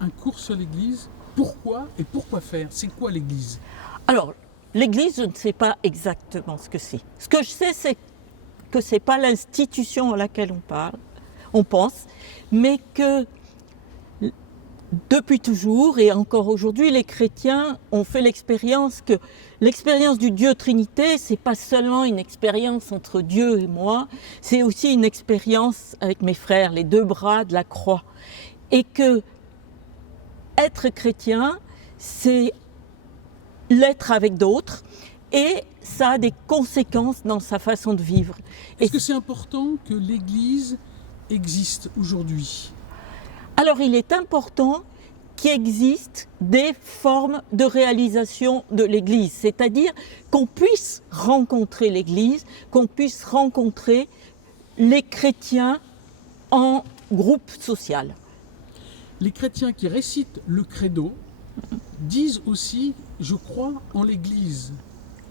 Un cours sur l'Église, pourquoi et pourquoi faire? C'est quoi l'Église? Alors, l'Église, je ne sais pas exactement ce que c'est. Ce que je sais, c'est que ce n'est pas l'institution à laquelle on pense, mais que depuis toujours et encore aujourd'hui, les chrétiens ont fait l'expérience que l'expérience du Dieu Trinité, c'est pas seulement une expérience entre Dieu et moi, c'est aussi une expérience avec mes frères, les deux bras de la croix. Et que être chrétien, c'est l'être avec d'autres et ça a des conséquences dans sa façon de vivre. Est-ce que c'est important que l'Église existe aujourd'hui? Alors il est important qu'il existe des formes de réalisation de l'Église, c'est-à-dire qu'on puisse rencontrer l'Église, qu'on puisse rencontrer les chrétiens en groupe social. Les chrétiens qui récitent le credo disent aussi « je crois en l'Église ».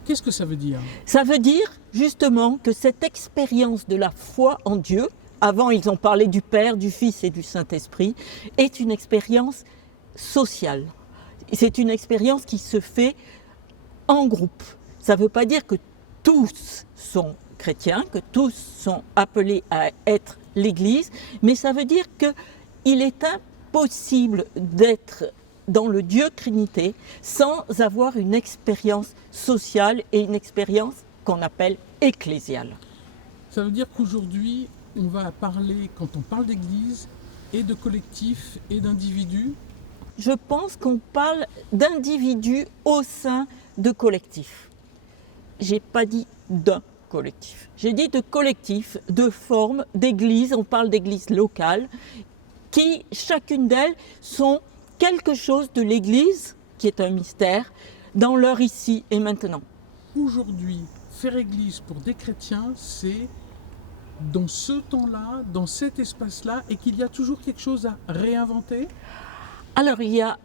Qu'est-ce que ça veut dire? Ça veut dire justement que cette expérience de la foi en Dieu, avant ils ont parlé du Père, du Fils et du Saint-Esprit, est une expérience sociale. C'est une expérience qui se fait en groupe. Ça ne veut pas dire que tous sont chrétiens, que tous sont appelés à être l'Église, mais ça veut dire qu'il est impossible d'être dans le Dieu Trinité sans avoir une expérience sociale et une expérience qu'on appelle ecclésiale. Ça veut dire qu'aujourd'hui, on va parler, quand on parle d'Église, et de collectif et d'individus. Je pense qu'on parle d'individus au sein de collectifs. Je n'ai pas dit d'un collectif. J'ai dit de collectifs, de formes, d'églises. On parle d'églises locales qui, chacune d'elles, sont quelque chose de l'Église, qui est un mystère, dans leur ici et maintenant. Aujourd'hui, faire Église pour des chrétiens, c'est dans ce temps-là, dans cet espace-là, et qu'il y a toujours quelque chose à réinventer? Alors il y a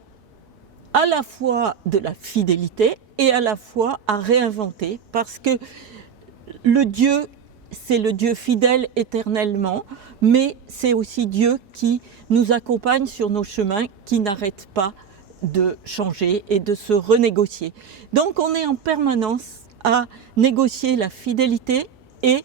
à la fois de la fidélité et à la fois à réinventer, parce que le Dieu, c'est le Dieu fidèle éternellement, mais c'est aussi Dieu qui nous accompagne sur nos chemins, qui n'arrête pas de changer et de se renégocier. Donc on est en permanence à négocier la fidélité et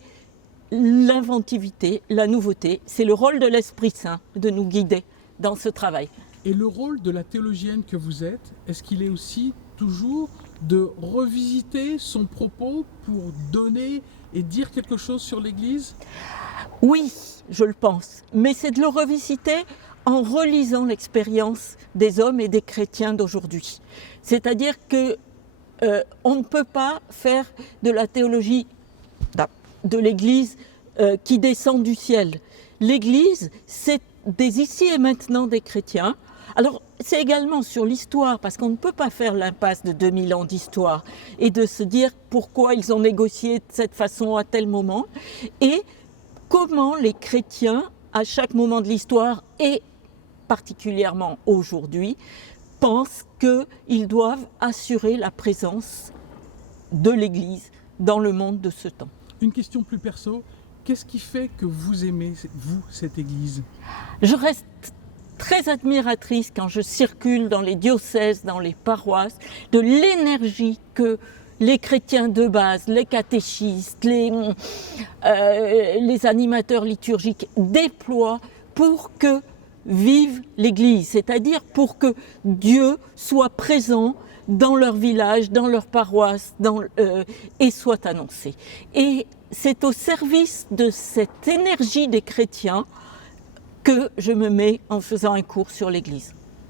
l'inventivité, la nouveauté. C'est le rôle de l'Esprit Saint de nous guider dans ce travail. Et le rôle de la théologienne que vous êtes, est-ce qu'il est aussi toujours de revisiter son propos pour donner et dire quelque chose sur l'Église? Oui, je le pense, mais c'est de le revisiter en relisant l'expérience des hommes et des chrétiens d'aujourd'hui. C'est-à-dire que on ne peut pas faire de la théologie de l'Église qui descend du ciel. L'Église, c'est des ici et maintenant des chrétiens. Alors, c'est également sur l'histoire, parce qu'on ne peut pas faire l'impasse de 2000 ans d'histoire et de se dire pourquoi ils ont négocié de cette façon à tel moment, et comment les chrétiens, à chaque moment de l'histoire, et particulièrement aujourd'hui, pensent qu'ils doivent assurer la présence de l'Église dans le monde de ce temps. Une question plus perso, qu'est-ce qui fait que vous aimez, vous, cette Église? Je reste très admiratrice quand je circule dans les diocèses, dans les paroisses, de l'énergie que les chrétiens de base, les catéchistes, les animateurs liturgiques déploient pour que vive l'Église, c'est-à-dire pour que Dieu soit présent dans leur village, dans leur paroisse, et soit annoncé. Et c'est au service de cette énergie des chrétiens que je me mets en faisant un cours sur l'Église.